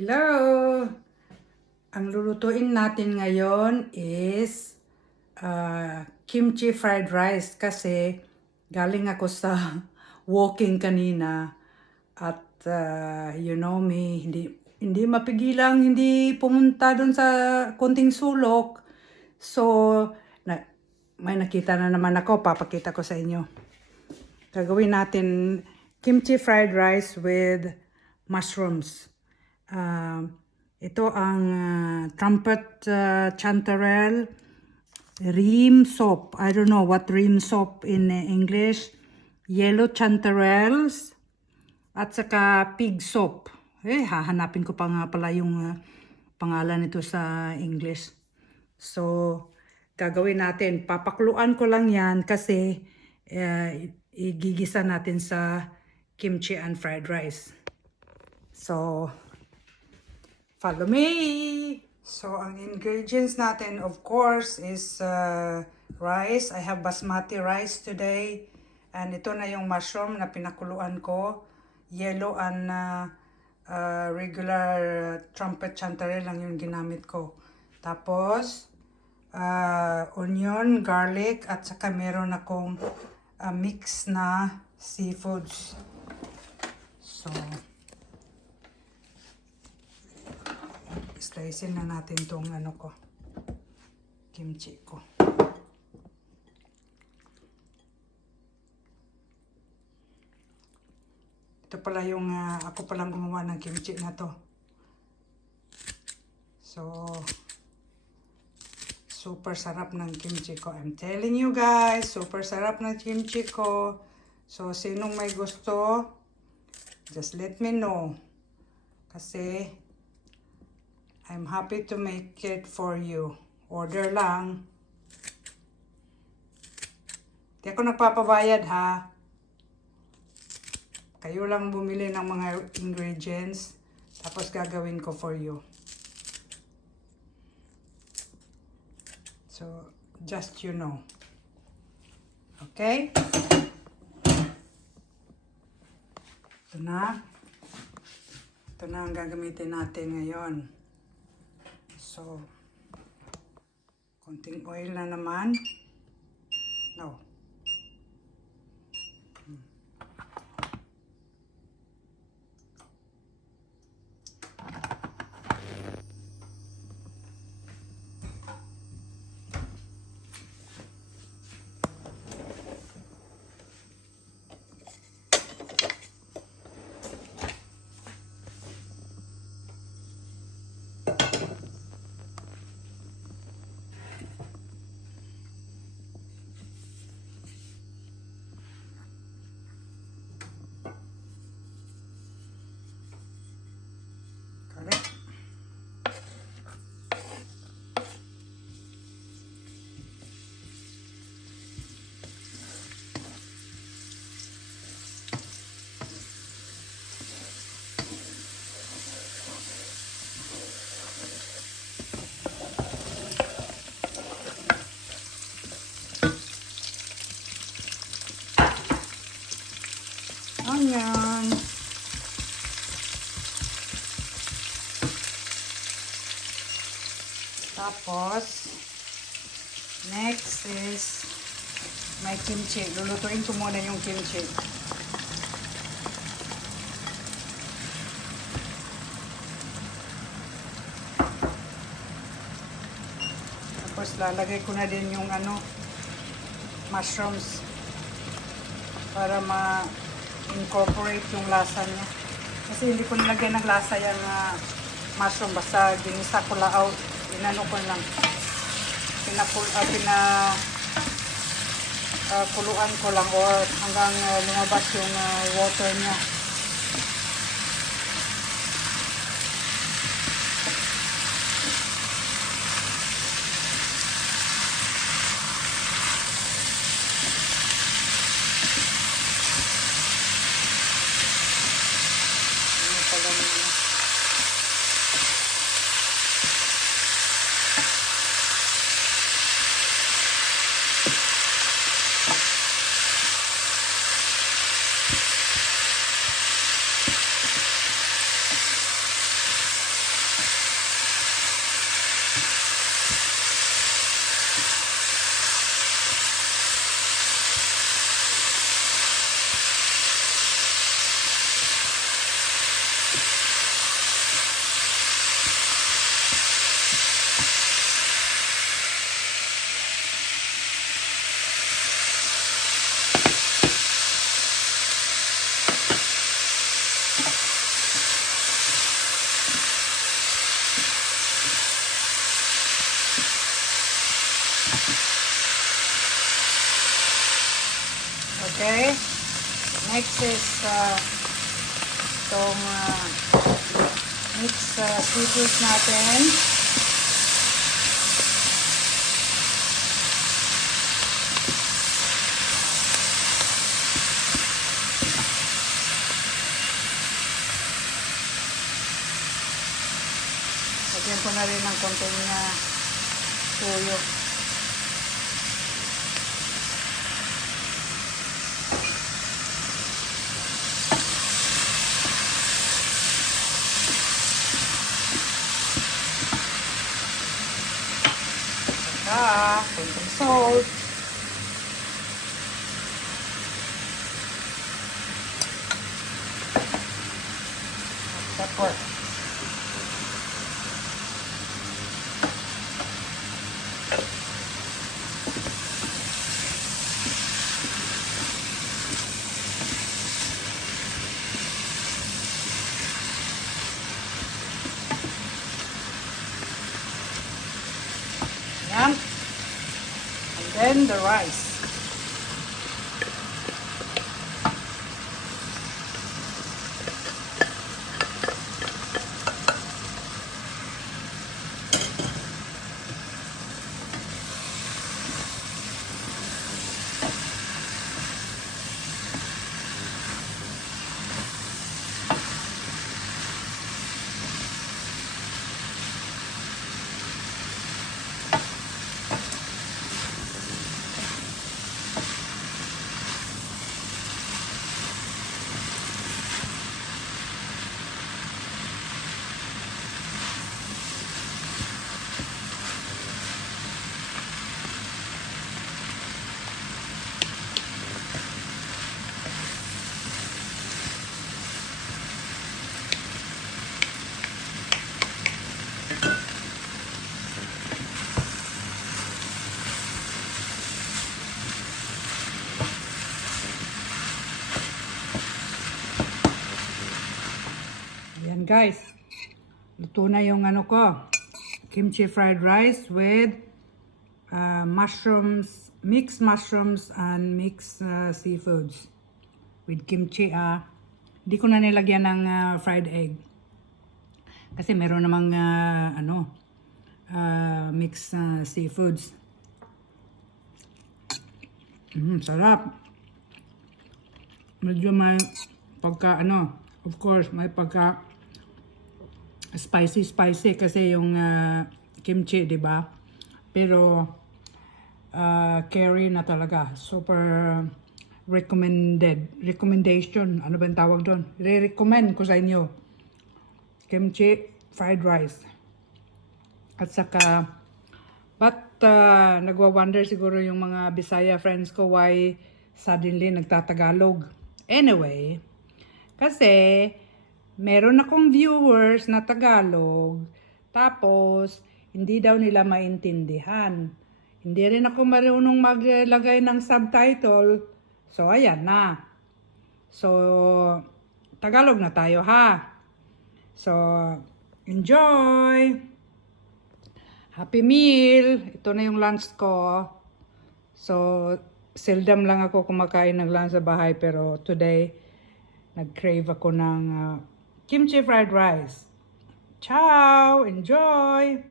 Hello! Ang lulutuin natin ngayon is kimchi fried rice kasi galing ako sa walking kanina at you know me, hindi mapigilang hindi pumunta doon sa konting sulok. So, may nakita na naman ako, papakita ko sa inyo. Gagawin natin kimchi fried rice with mushrooms. Ito ang trumpet chanterelle ream soup. I don't know what ream soup in English. Yellow chanterelles at saka pig soup. Hahanapin ko pa nga pala yung pangalan nito sa English. So, gagawin natin. Papakluan ko lang yan kasi igigisa natin sa kimchi and fried rice. So, follow me! So, ang ingredients natin, of course, is rice. I have basmati rice today. And ito na yung mushroom na pinakuluan ko. Yellow and regular trumpet chanterelle lang yung ginamit ko. Tapos, onion, garlic, at saka meron akong mix na seafoods. So, slicein na natin tong kimchi ko. Ito pala yung ako palang gumawa ng kimchi na to. So, super sarap ng kimchi ko. I'm telling you guys, super sarap ng kimchi ko. So, sinong may gusto, just let me know. Kasi, I'm happy to make it for you. Order lang. Di ako nagpapabayad ha. Kayo lang bumili ng mga ingredients. Tapos gagawin ko for you. So, just you know. Okay? Ito na. Ito na ang gagamitin natin ngayon. So, konting oil na naman. No. Onion. Tapos, next is my kimchi. Lulutuin ko muna yung kimchi. Tapos, lalagay ko na din yung mushrooms para ma-incorporate yung lasa niya. Kasi hindi ko nilagyan ng lasa yung mushroom. Basta ginisa ko lao. Inano ko lang. Kuluan ko lang or hanggang lumabas yung water niya. Okay? Next is itong mix seafoods natin. Lagyan ko na rin ng konting tuyo. Konting salt. Pepper. Yan. And then the rice. Ayan guys, luto na yung ano ko, kimchi fried rice with mushrooms, mixed mushrooms and mixed seafoods with kimchi. Hindi ko na nilagyan ng fried egg kasi meron namang mixed seafoods. Sarap. Medyo may pagka of course may pagka spicy kasi yung kimchi, 'di ba? Pero curry na talaga. Super recommendation. Ano ba ang tawag doon? Re-recommend ko sa inyo. Kimchi fried rice. At saka nagwa-wonder siguro yung mga Bisaya friends ko why suddenly nagtatagalog. Anyway, kasi meron akong viewers na Tagalog, tapos hindi daw nila maintindihan. Hindi rin ako marunong maglagay ng subtitle. So, ayan na. So, Tagalog na tayo ha. So, enjoy! Happy meal! Ito na yung lunch ko. So, seldom lang ako kumakain ng lunch sa bahay, pero today, nag-crave ako ng kimchi fried rice. Ciao! Enjoy!